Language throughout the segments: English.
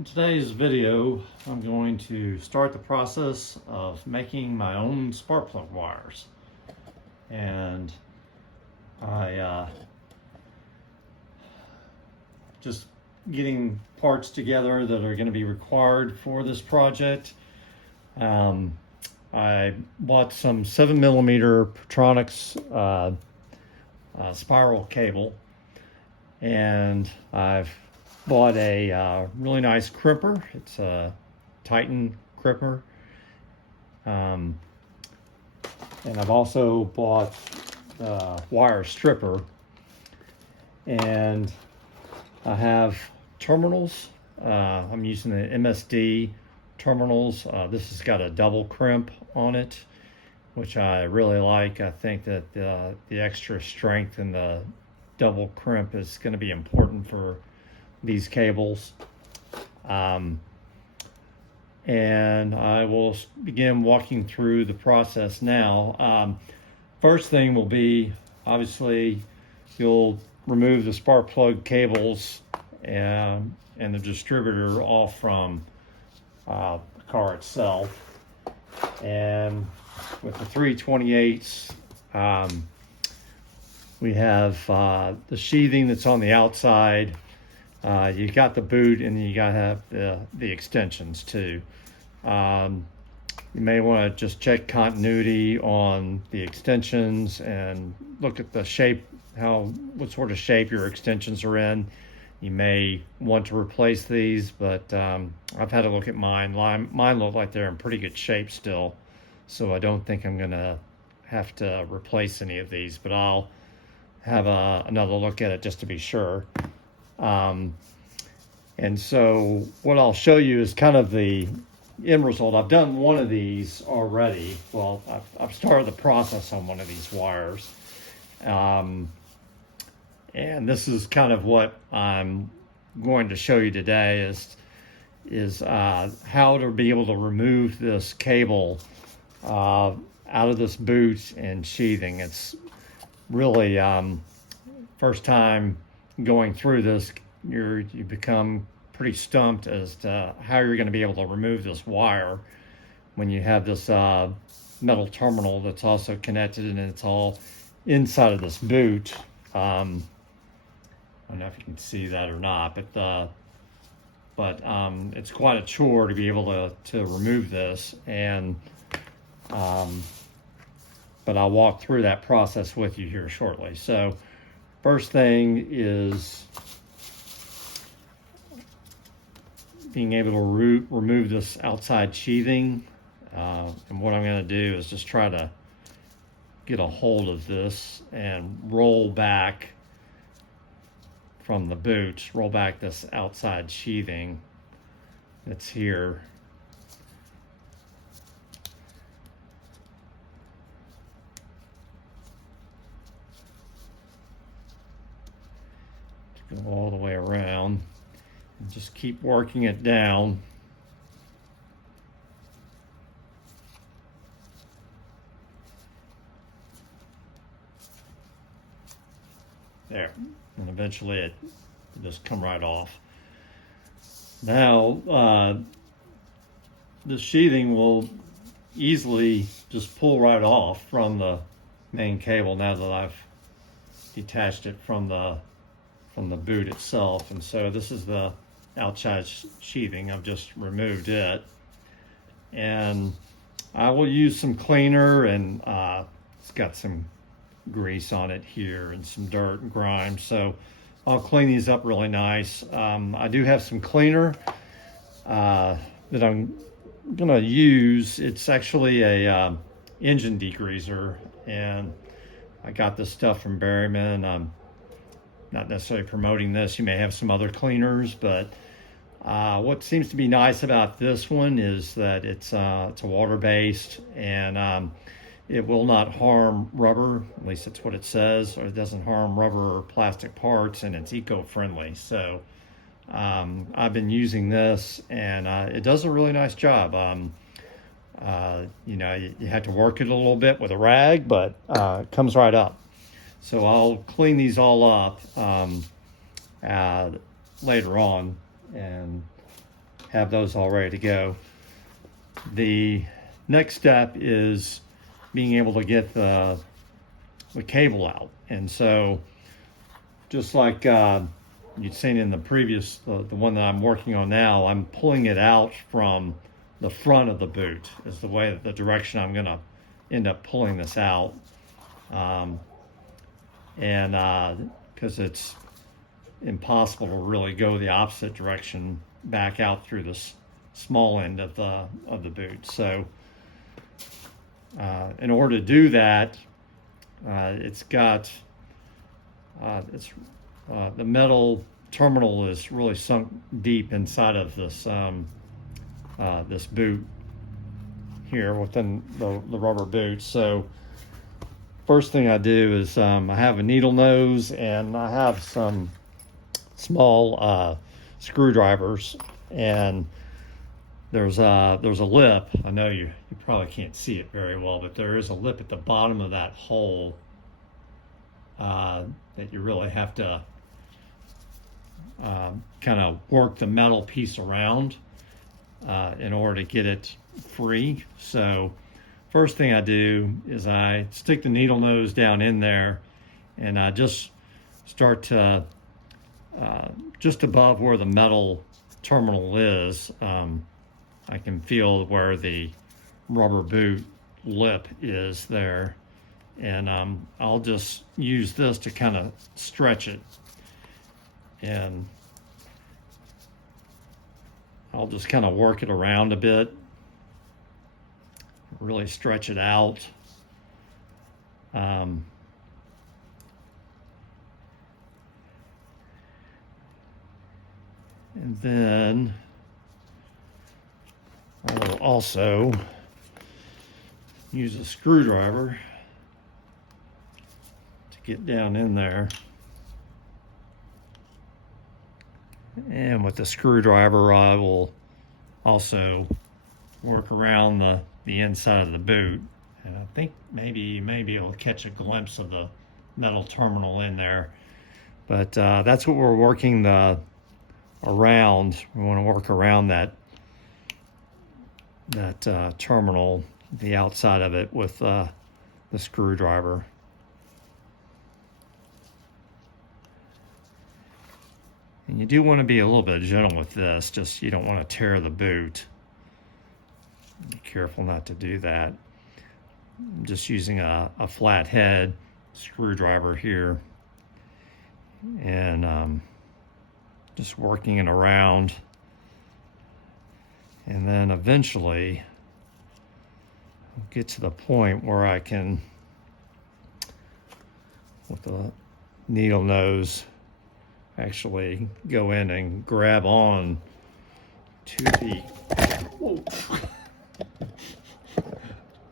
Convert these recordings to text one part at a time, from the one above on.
In today's video, I'm going to start the process of making my own spark plug wires. And I just getting parts together that are going to be required for this project. I bought some 7mm Pertronix spiral cable, and I've bought a really nice crimper. It's a Titan crimper. And I've also bought a wire stripper. And I have terminals. I'm using the MSD terminals. This has got a double crimp on it, which I really like. I think that the extra strength in the double crimp is going to be important for these cables. And I will begin walking through the process now. First thing will be, obviously, you'll remove the spark plug cables and the distributor off from the car itself. And with the 3/28, we have the sheathing that's on the outside. You got the boot, and then you got to have the extensions too. You may want to just check continuity on the extensions and look at the shape, what sort of shape your extensions are in. You may want to replace these, but I've had a look at mine. Mine look like they're in pretty good shape still, so I don't think I'm gonna have to replace any of these, but I'll have another look at it just to be sure. And so what I'll show you is kind of the end result. I've done one of these already. Well, I've started the process on one of these wires. And this is kind of what I'm going to show you today is how to be able to remove this cable out of this boot and sheathing. It's really first time going through this, you become pretty stumped as to how you're going to be able to remove this wire when you have this metal terminal that's also connected, and it's all inside of this boot. I don't know if you can see that or not, but it's quite a chore to be able to remove this, and but I'll walk through that process with you here shortly. So first thing is being able to remove this outside sheathing. And what I'm going to do is just try to get a hold of this and roll back from the boot, roll back this outside sheathing that's here. Go all the way around and just keep working it down. There, and eventually it just come right off. Now the sheathing will easily just pull right off from the main cable now that I've detached it from the boot itself. And so this is the outside sheathing. I've just removed it, and I will use some cleaner, and it's got some grease on it here and some dirt and grime, so I'll clean these up really nice. I do have some cleaner that I'm gonna use. It's actually a engine degreaser, and I got this stuff from Berryman. I'm not necessarily promoting this. You may have some other cleaners, but what seems to be nice about this one is that it's water-based, and it will not harm rubber. At least it's what it says, or it doesn't harm rubber or plastic parts, and it's eco-friendly. So I've been using this, and it does a really nice job. You know, you have to work it a little bit with a rag, but it comes right up. So I'll clean these all up later on, and have those all ready to go. The next step is being able to get the cable out. And so just like you'd seen in the previous, the one that I'm working on now, I'm pulling it out from the front of the boot is the way, the direction I'm gonna end up pulling this out. Because it's impossible to really go the opposite direction back out through this small end of the boot. So in order to do that, it's got the metal terminal is really sunk deep inside of this this boot here within the rubber boot. So first thing I do is I have a needle nose and I have some small screwdrivers, and there's a lip. I know you probably can't see it very well, but there is a lip at the bottom of that hole that you really have to kind of work the metal piece around in order to get it free. So first thing I do is I stick the needle nose down in there, and I just start to just above where the metal terminal is. I can feel where the rubber boot lip is there, and I'll just use this to kind of stretch it, and I'll just kind of work it around a bit, really stretch it out. And then I will also use a screwdriver to get down in there. And with the screwdriver, I will also work around the inside of the boot. And I think maybe it'll catch a glimpse of the metal terminal in there. But that's what we're working around. We want to work around that terminal, the outside of it, with the screwdriver. And you do want to be a little bit gentle with this, just you don't want to tear the boot. Be careful not to do that. I'm just using a flat head screwdriver here, and just working it around. And then eventually I'll get to the point where I can, with the needle nose, actually go in and grab on to the, whoa,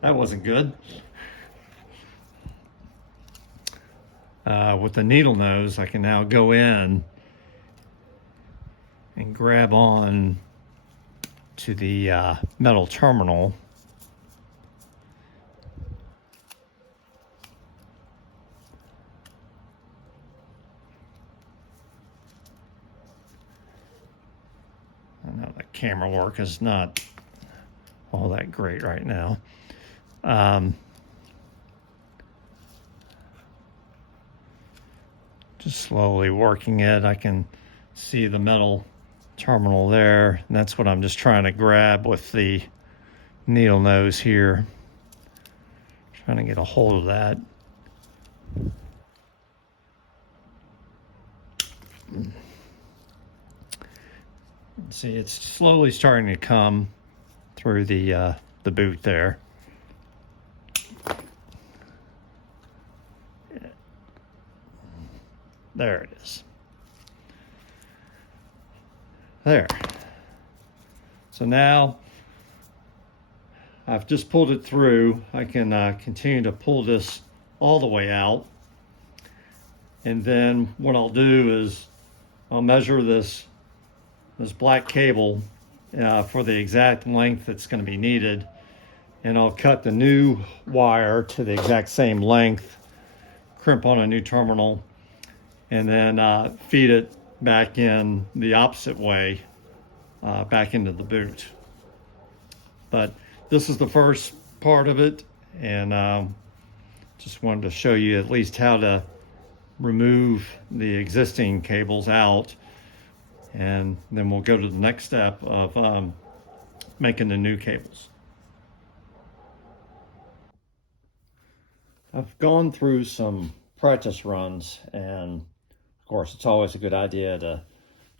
that wasn't good. With the needle nose, I can now go in and grab on to the metal terminal. I know the camera work is not all that great right now. Just slowly working it. I can see the metal terminal there, and that's what I'm just trying to grab with the needle nose here. Trying to get a hold of that. See, it's slowly starting to come through the boot there. There it is. There. So now I've just pulled it through. I can continue to pull this all the way out. And then what I'll do is I'll measure this black cable for the exact length that's going to be needed. And I'll cut the new wire to the exact same length, crimp on a new terminal, and then feed it back in the opposite way back into the boot. But this is the first part of it, and just wanted to show you at least how to remove the existing cables out, and then we'll go to the next step of making the new cables. I've gone through some practice runs, and of course it's always a good idea to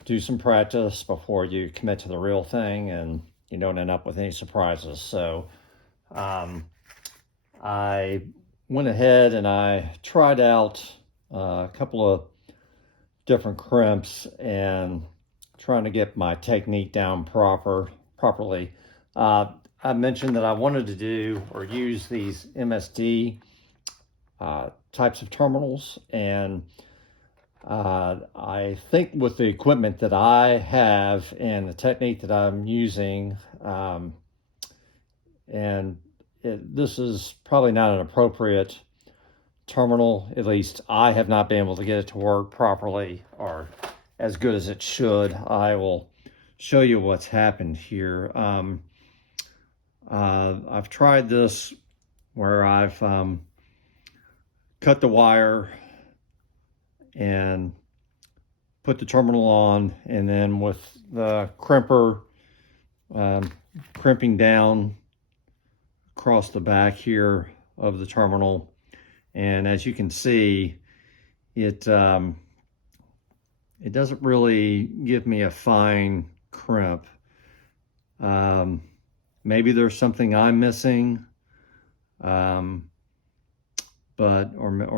do some practice before you commit to the real thing and you don't end up with any surprises. So I went ahead and I tried out a couple of different crimps and trying to get my technique down properly. I mentioned that I wanted to do or use these MSD types of terminals, and I think with the equipment that I have and the technique that I'm using, this is probably not an appropriate terminal. At least I have not been able to get it to work properly or as good as it should. I will show you what's happened here. I've tried this where I've cut the wire and put the terminal on, and then with the crimper crimping down across the back here of the terminal. And as you can see, it doesn't really give me a fine crimp. Maybe there's something I'm missing, or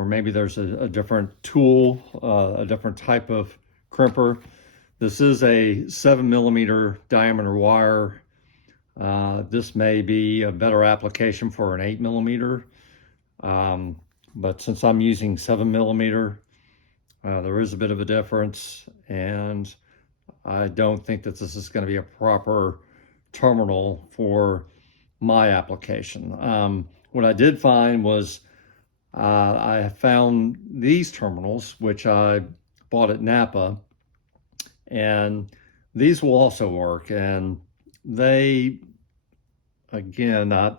maybe there's a different tool, a different type of crimper. This is a 7mm diameter wire. This may be a better application for an 8mm, but since I'm using 7mm, there is a bit of a difference, and I don't think that this is going to be a proper terminal for my application. What I did find was I found these terminals, which I bought at NAPA, and these will also work. And they, again,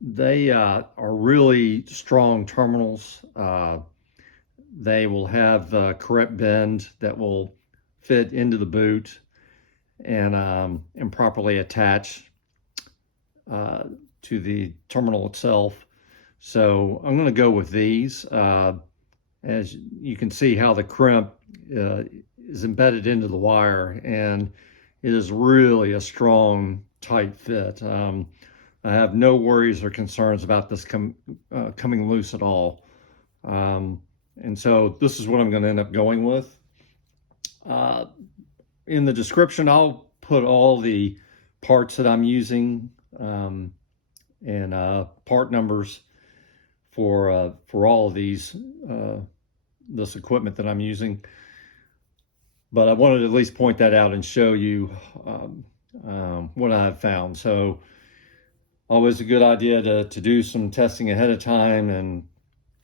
they are really strong terminals. They will have the correct bend that will fit into the boot and properly attach to the terminal itself. So I'm going to go with these. As you can see how the crimp is embedded into the wire, and it is really a strong, tight fit. I have no worries or concerns about this coming loose at all. And so this is what I'm going to end up going with. In the description, I'll put all the parts that I'm using and part numbers for all of these this equipment that I'm using. But I wanted to at least point that out and show you what I've found. So always a good idea to do some testing ahead of time and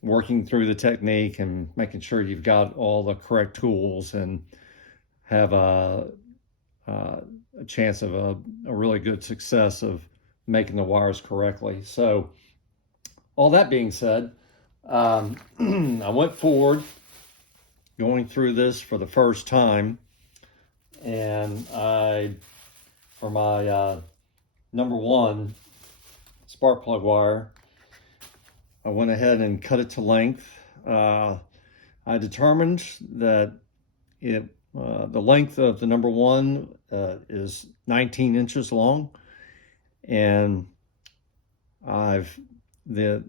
working through the technique and making sure you've got all the correct tools and have a chance of a really good success of making the wires correctly. So all that being said, I went forward going through this for the first time, and for my number 1 spark plug wire, I went ahead and cut it to length. I determined that the length of the number 1 is 19 inches long, and the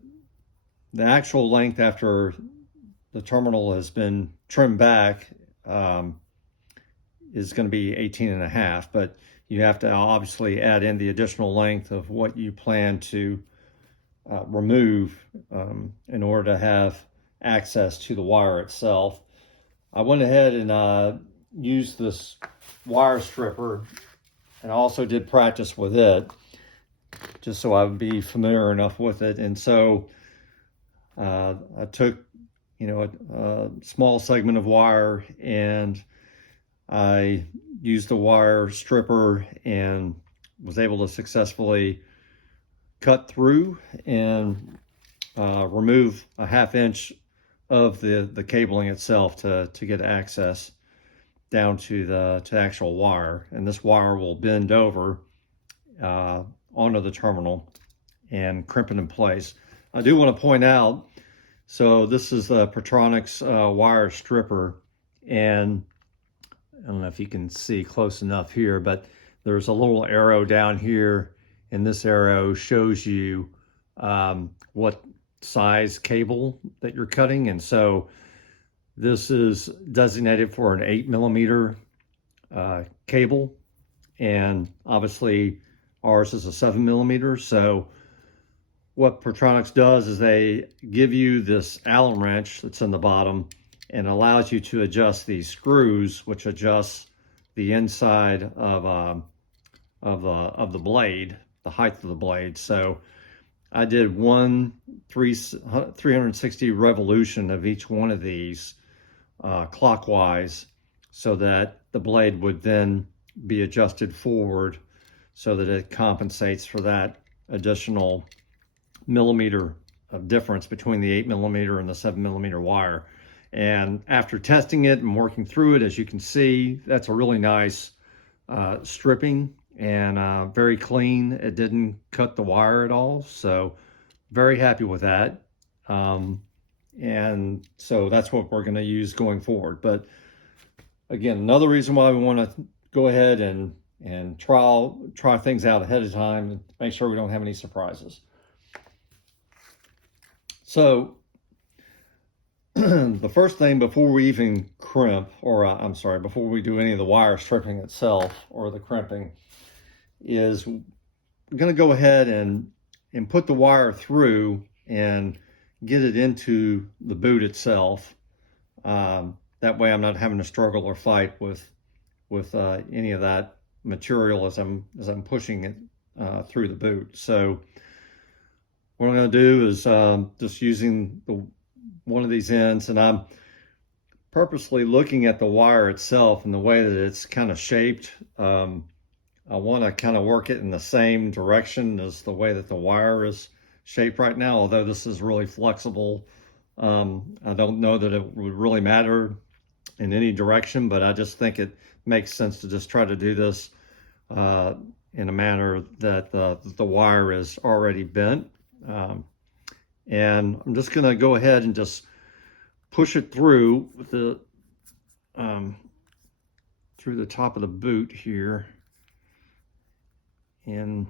actual length after the terminal has been trimmed back is going to be 18.5, but you have to obviously add in the additional length of what you plan to remove in order to have access to the wire itself. I went ahead and used this wire stripper, and also did practice with it just so I would be familiar enough with it. And so I took a small segment of wire, and I used the wire stripper and was able to successfully cut through and remove a 1/2 inch of the cabling itself to get access down to the actual wire. And this wire will bend over onto the terminal and crimp it in place. I do want to point out, so this is the Pertronix wire stripper, and I don't know if you can see close enough here, but there's a little arrow down here, and this arrow shows you what size cable that you're cutting. And so this is designated for an 8mm cable, and obviously ours is a 7mm. So what Pertronix does is they give you this Allen wrench that's in the bottom and allows you to adjust these screws, which adjusts the inside of the blade, the height of the blade. So I did 360 revolution of each one of these clockwise, so that the blade would then be adjusted forward so that it compensates for that additional millimeter of difference between the 8mm and the 7mm wire. And after testing it and working through it, as you can see, that's a really nice stripping and very clean. It didn't cut the wire at all, so very happy with that. And so that's what we're going to use going forward. But again, another reason why we want to go ahead and try things out ahead of time and make sure we don't have any surprises. So the first thing before we even crimp, or I'm sorry, before we do any of the wire stripping itself or the crimping, is we're going to go ahead and put the wire through and get it into the boot itself. That way I'm not having to struggle or fight with any of that material as I'm pushing it through the boot. So what I'm going to do is just using one of these ends, and I'm purposely looking at the wire itself and the way that it's kind of shaped. I want to kind of work it in the same direction as the way that the wire is shaped right now, although this is really flexible. I don't know that it would really matter in any direction, but I just think it makes sense to just try to do this in a manner that the wire is already bent. And I'm just going to go ahead and just push it through with the through the top of the boot here, and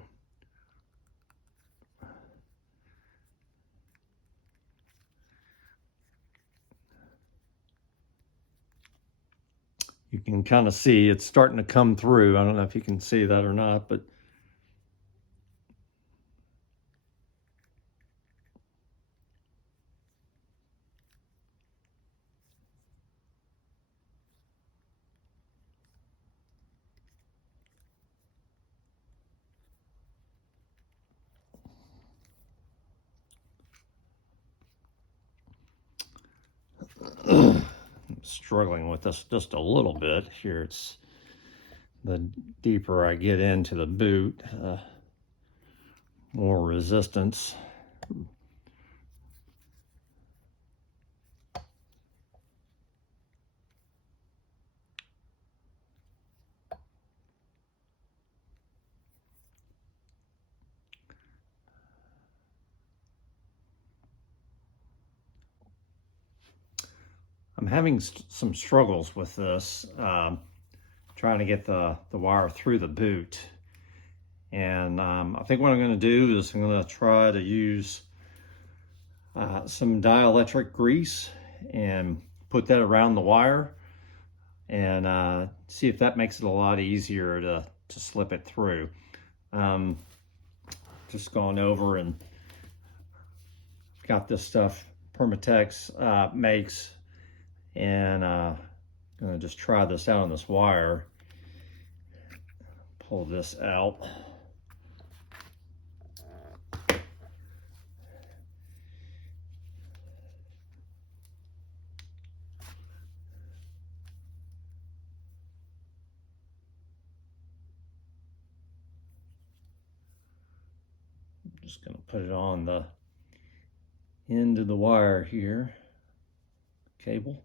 you can kind of see it's starting to come through. I don't know if you can see that or not, but I'm struggling with this just a little bit here. It's the deeper I get into the boot, more resistance. I'm having some struggles with this, trying to get the wire through the boot. And I think what I'm going to do is I'm going to try to use some dielectric grease and put that around the wire and see if that makes it a lot easier to slip it through. Just gone over and got this stuff Permatex makes, and I'm gonna just try this out on this wire. Pull this out. just going to put it on the end of the wire here, cable.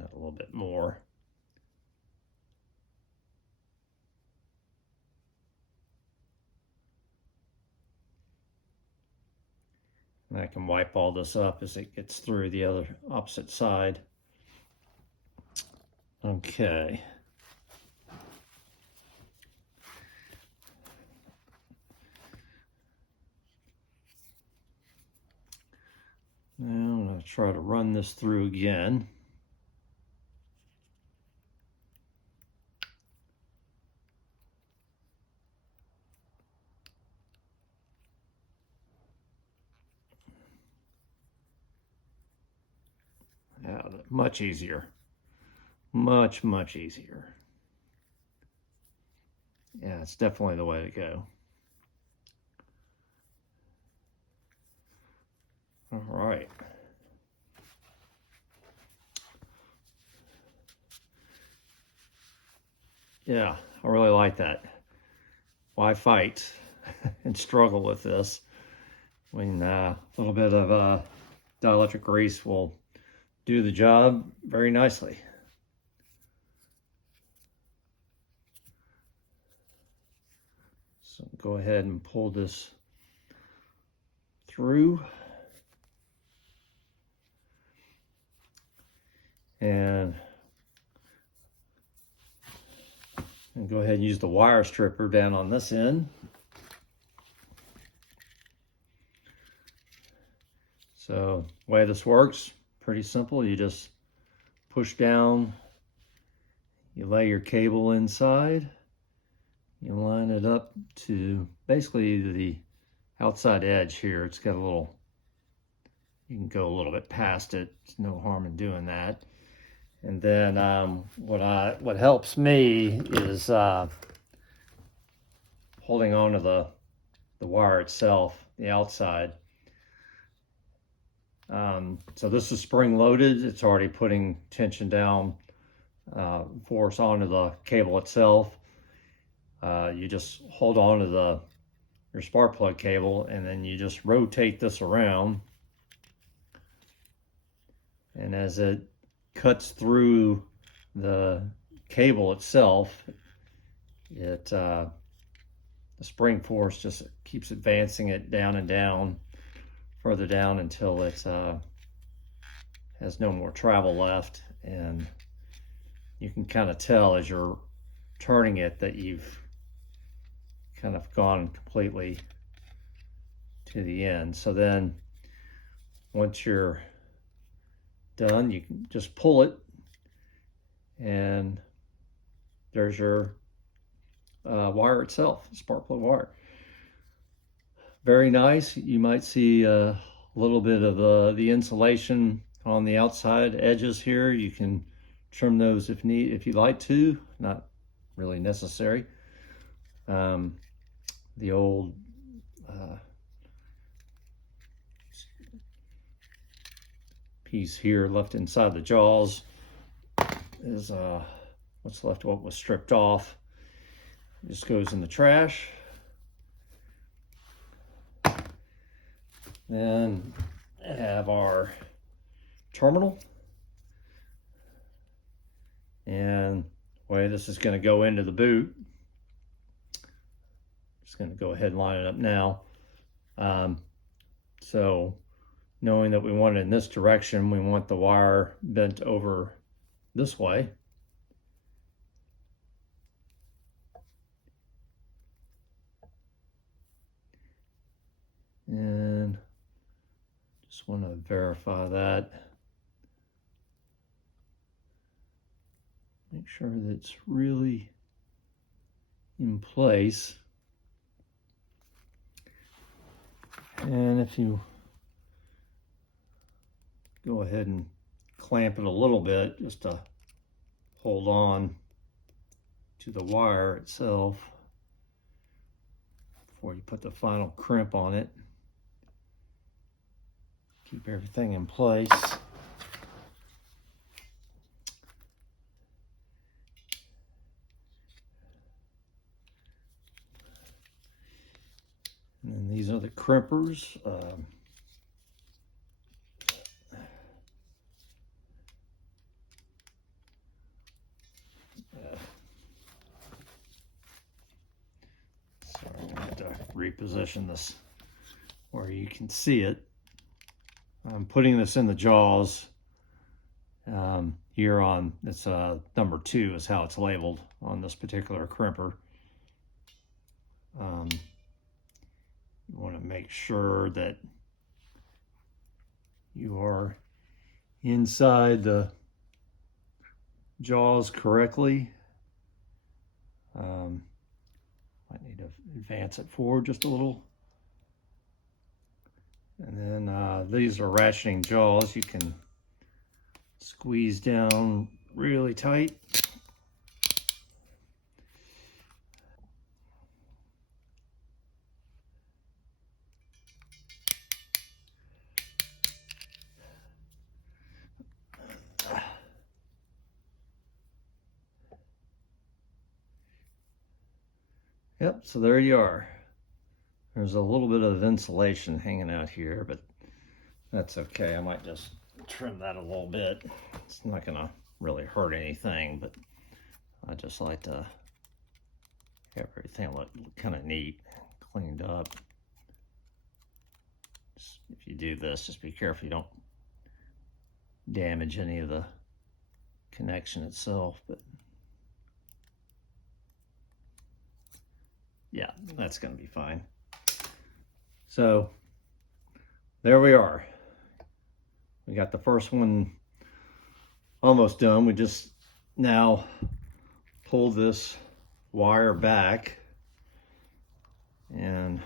Add a little bit more. And I can wipe all this up as it gets through the other opposite side. Okay. Now I'm going to try to run this through again. Yeah, much easier. Much easier. Yeah, it's definitely the way to go. All right. Yeah, I really like that. Why fight and struggle with this when a little bit of dielectric grease will do the job very nicely. So go ahead and pull this through. And go ahead and use the wire stripper down on this end. So the way this works, pretty simple. You just push down, you lay your cable inside, you line it up to basically the outside edge here. It's got a little, you can go a little bit past it. There's no harm in doing that. And then what helps me is holding on to the wire itself, the outside. So this is spring loaded. It's already putting tension down, force onto the cable itself. You just hold on to your spark plug cable, and then you just rotate this around. And as it cuts through the cable itself, the spring force just keeps advancing it down and down, further down until it has no more travel left. And you can kind of tell as you're turning it that you've kind of gone completely to the end. So then once you're done, you can just pull it, and there's your wire itself, spark plug wire. Very nice. You might see a little bit of the insulation on the outside edges here. You can trim those if you like to. Not really necessary. The old piece here left inside the jaws is what's left, what was stripped off. This goes in the trash. Then I have our terminal, and the way this is going to go into the boot, just going to go ahead and line it up now. So knowing that we want it in this direction, we want the wire bent over this way. And just want to verify that. Make sure that it's really in place. And if you go ahead and clamp it a little bit just to hold on to the wire itself before you put the final crimp on it. keep everything in place. And then these are the crimpers. Sorry, I'm going to have to reposition this where you can see it. I'm putting this in the jaws here on, it's number 2 is how it's labeled on this particular crimper. You want to make sure that you are inside the jaws correctly. Might need to advance it forward just a little. And then these are ratcheting jaws. You can squeeze down really tight. Yep, so there you are. There's a little bit of insulation hanging out here, but that's okay. I might just trim that a little bit. It's not gonna really hurt anything, but I just like to have everything look kind of neat, cleaned up. If you do this, just be careful you don't damage any of the connection itself, but yeah, that's gonna be fine. So there we are. We got the first one almost done. We just now pull this wire back, and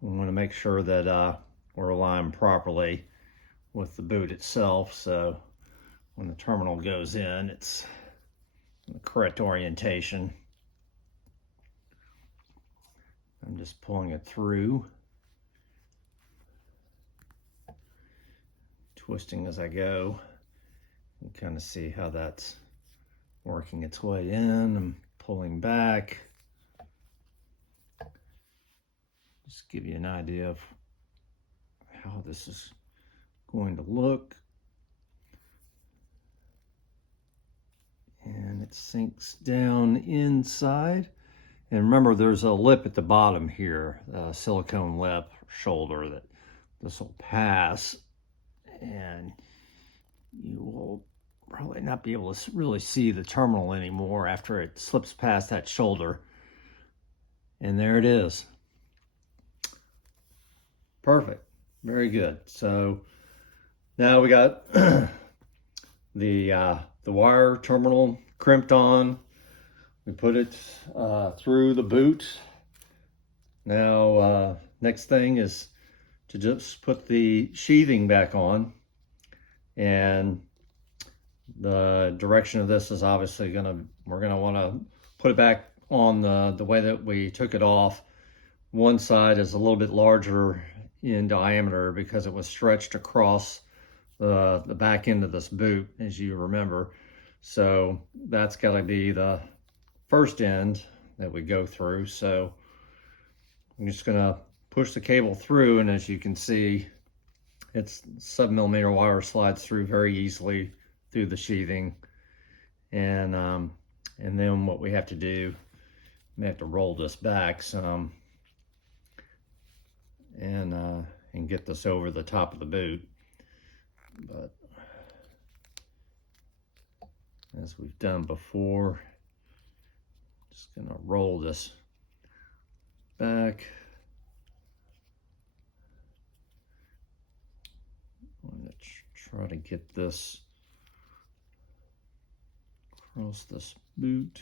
we want to make sure that we're aligned properly with the boot itself, so when the terminal goes in, it's in the correct orientation. I'm just pulling it through, twisting as I go. You can kind of see how that's working its way in. I'm pulling back. Just give you an idea of how this is going to look. And it sinks down inside. And remember, there's a lip at the bottom here, a silicone lip, shoulder, that this will pass. And you will probably not be able to really see the terminal anymore after it slips past that shoulder. And there it is. Perfect. Very good. So now we got the wire terminal crimped on. We put it through the boot. Now next thing is to just put the sheathing back on, and the direction of this is obviously we're gonna want to put it back on the way that we took it off. One side is a little bit larger in diameter because it was stretched across the back end of this boot, as you remember. So that's got to be the first end that we go through. So I'm just gonna push the cable through, and as you can see, it's 7mm wire slides through very easily through the sheathing. And then what we have to do, we have to roll this back some and get this over the top of the boot. But as we've done before, just gonna roll this back. I'm gonna try to get this across this boot.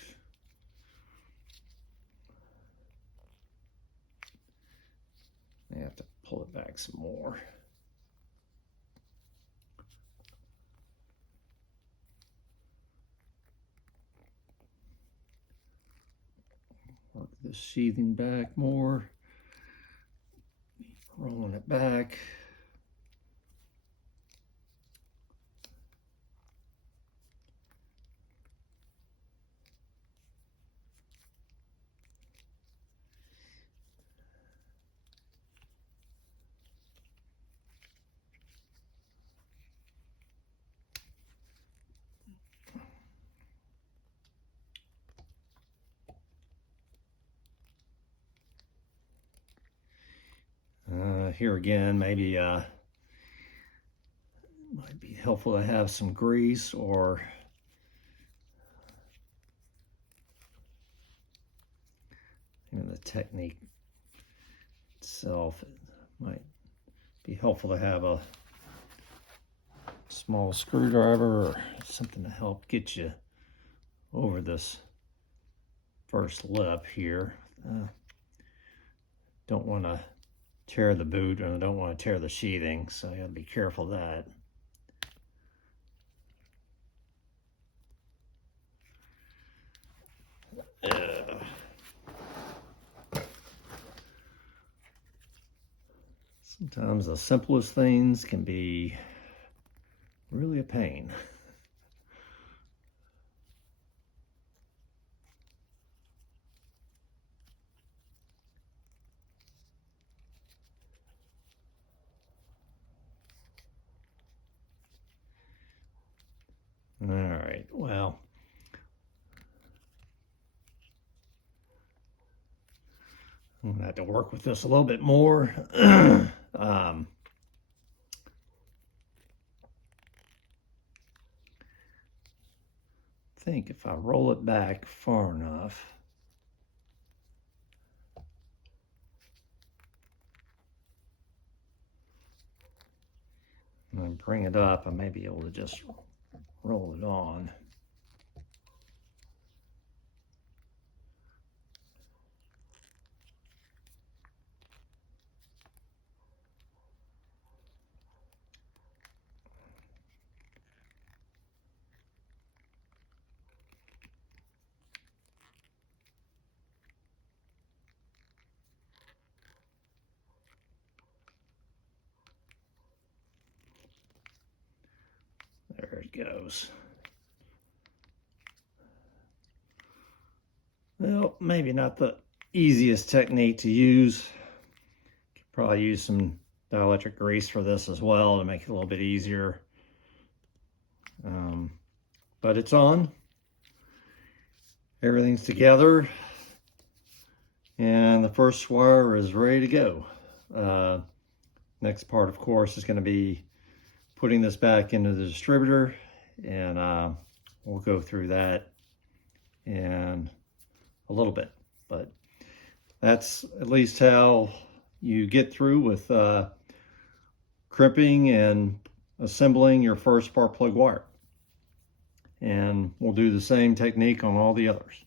I have to pull it back some more. Work this sheathing back more. Rolling it back. here again, maybe might be helpful to have some grease, or even the technique itself. It might be helpful to have a small screwdriver or something to help get you over this first lip here. Don't want to tear the boot, and I don't want to tear the sheathing, so you got to be careful of that. Sometimes the simplest things can be really a pain. All right, well, I'm gonna have to work with this a little bit more. I think if I roll it back far enough, and bring it up, I may be able to just roll it on. There it goes. Well, maybe not the easiest technique to use. Could probably use some dielectric grease for this as well to make it a little bit easier. But it's on. Everything's together. And the first wire is ready to go. Next part, of course, is going to be putting this back into the distributor, and we'll go through that in a little bit. But that's at least how you get through with crimping and assembling your first spark plug wire. And we'll do the same technique on all the others.